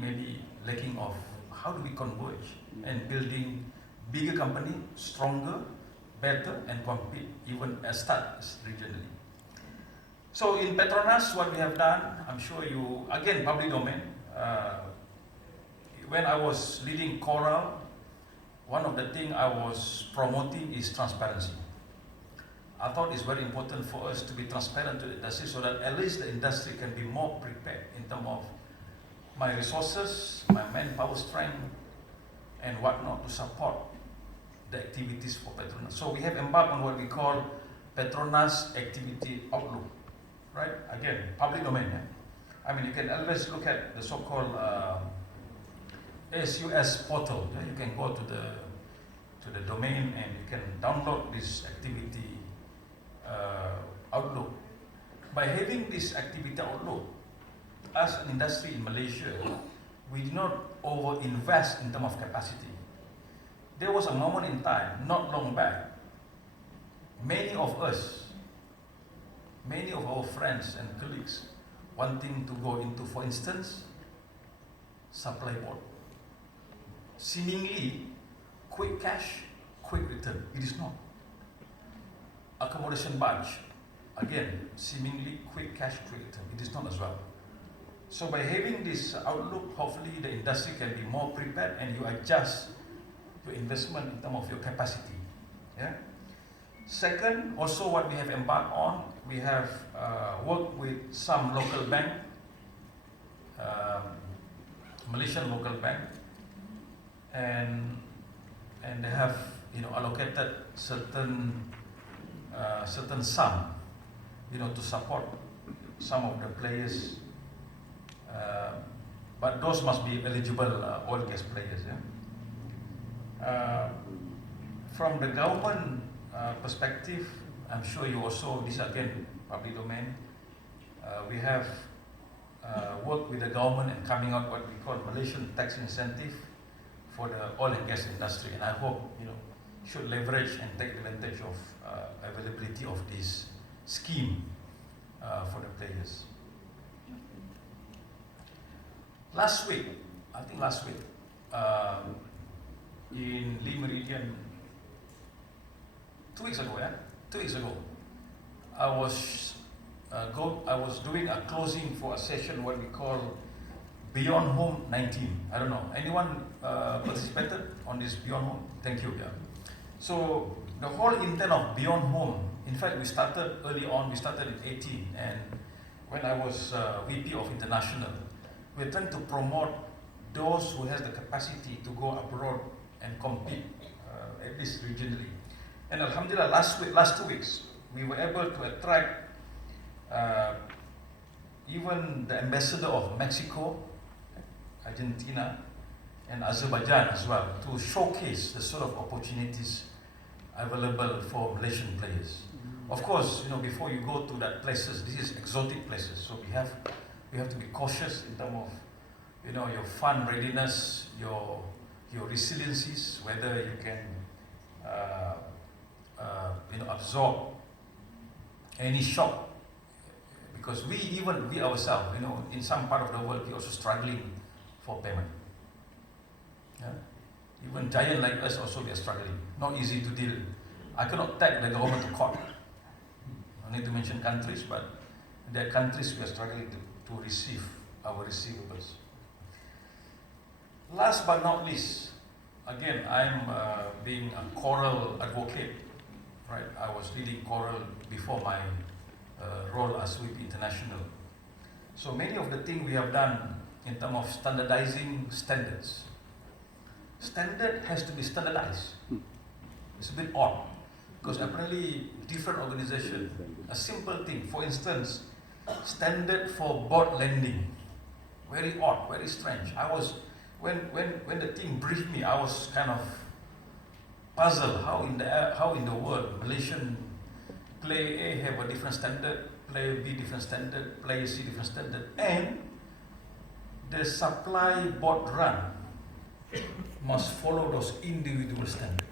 maybe lacking of how do we converge and building bigger company, stronger, better, and compete even as starts regionally. So in Petronas, what we have done, I'm sure you, again, public domain. When I was leading Coral, one of the things I was promoting is transparency. I thought it's very important for us to be transparent to the industry so that at least the industry can be more prepared in terms of my resources, my manpower strength, and whatnot to support the activities for Petronas. So we have embarked on what we call Petronas Activity Outlook, right? Again, public domain. Yeah? I mean, you can always look at the so-called SUS portal. Yeah? You can go to the domain and you can download this activity outlook. By having this activity outlook, as an industry in Malaysia, we did not over-invest in terms of capacity. There was a moment in time, not long back, many of us, many of our friends and colleagues wanting to go into, for instance, supply board. Seemingly, quick cash, quick return. It is not. Accommodation barge, again, seemingly quick cash, quick return. It is not as well. So by having this outlook, hopefully the industry can be more prepared and you adjust your investment in terms of your capacity. Yeah. Second, also what we have embarked on, we have worked with some local bank, Malaysian local bank, and they have allocated certain sum to support some of the players, but those must be eligible oil gas players. Yeah? From the government perspective, I'm sure you also, this again public domain, we have worked with the government and coming out what we call Malaysian tax incentive for the oil and gas industry, and I hope should leverage and take advantage of availability of this scheme for the players. Last week, in Lee Meridian, 2 weeks ago, I was doing a closing for a session what we call Beyond Home 19. I don't know, anyone participated on this Beyond Home? Thank you. Yeah. So the whole intent of Beyond Home, in fact, we started early on. We started in 18, and when I was VP of International, we're trying to promote those who has the capacity to go abroad and compete, at least regionally. And Alhamdulillah, last 2 weeks, we were able to attract even the ambassador of Mexico, Argentina, and Azerbaijan as well, to showcase the sort of opportunities available for Malaysian players. Of course, before you go to that places, this is exotic places, so we have to be cautious in terms of your fund readiness, your resiliencies, whether you can absorb any shock, because we ourselves, in some part of the world, we also struggling for payment. Yeah? Even giant like us also, we are struggling. Not easy to deal. I cannot take the government to court. I need to mention countries, but there are countries we are struggling to receive our receivables. Last but not least, again, I'm being a Coral advocate. Right? I was leading Coral before my role as VP International. So many of the things we have done in terms of standardizing standards. Standard has to be standardized. It's a bit odd, because apparently different organizations, a simple thing, for instance, standard for boat landing, very odd, very strange. I was, when the team briefed me, I was kind of puzzled how in the world Malaysian player A have a different standard, player B different standard, player C different standard, and the supply boat run must follow those individual standards.